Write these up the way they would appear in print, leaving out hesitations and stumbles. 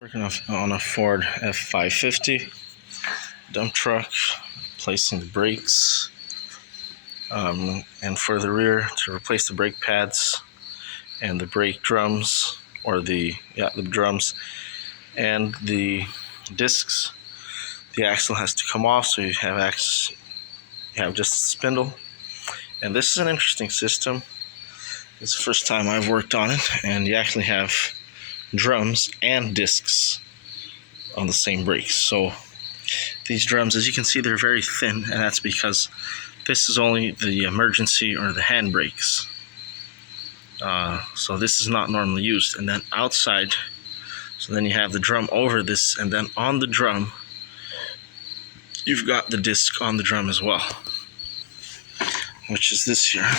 Working on a Ford F-550 dump truck, placing the brakes, and for the rear to replace the brake pads and the brake drums, or the drums and the discs. The axle has to come off, so you have just a spindle. And this is an interesting system. It's the first time I've worked on it, and you actually have drums and discs on the same brakes. So these drums, as you can see, they're very thin, and that's because this is only the emergency or the hand brakes. So this is not normally used. And then outside, so then you have the drum over this, and then on the drum you've got the disc on the drum as well, which is this here.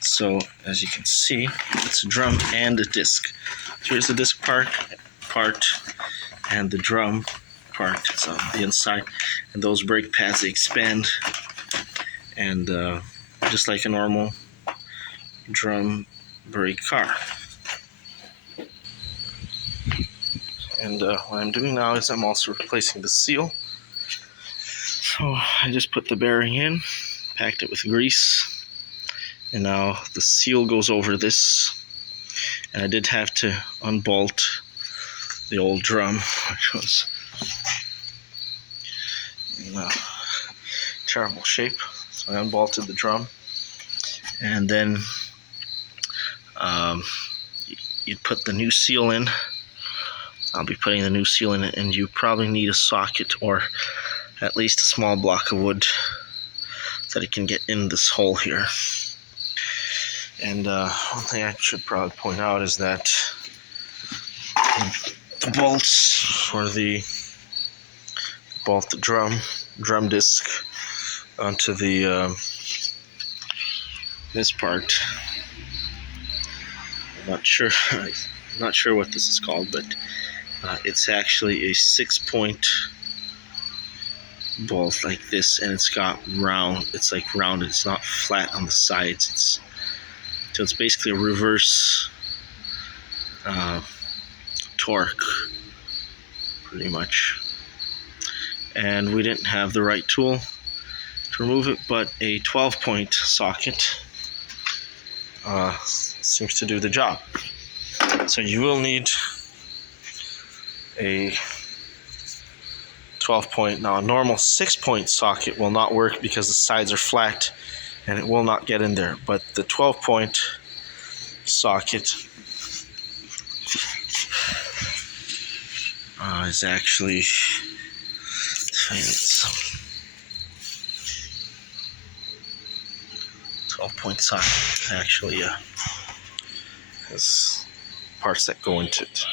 So as you can see, it's a drum and a disc. So here's the disc part, and the drum part is on the inside, and those brake pads, they expand, and just like a normal drum brake car. And what I'm doing now is I'm also replacing the seal. So I just put the bearing in, packed it with grease, and now the seal goes over this. And I did have to unbolt the old drum, which was in terrible shape. So I unbolted the drum, and then you put the new seal in. I'll be putting the new seal in it, and you probably need a socket or at least a small block of wood so that it can get in this hole here. And one thing I should probably point out is that the bolts for the drum disc onto the this part. I'm not sure what this is called, but it's actually a 6-point bolt like this, and it's got rounded. It's not flat on the sides. So it's basically a reverse torque, pretty much. And we didn't have the right tool to remove it, but a 12-point socket seems to do the job. So you will need a 12-point. Now a normal 6-point socket will not work because the sides are flat and it will not get in there, but the 12-point socket is actually 12-point socket actually has parts that go into it.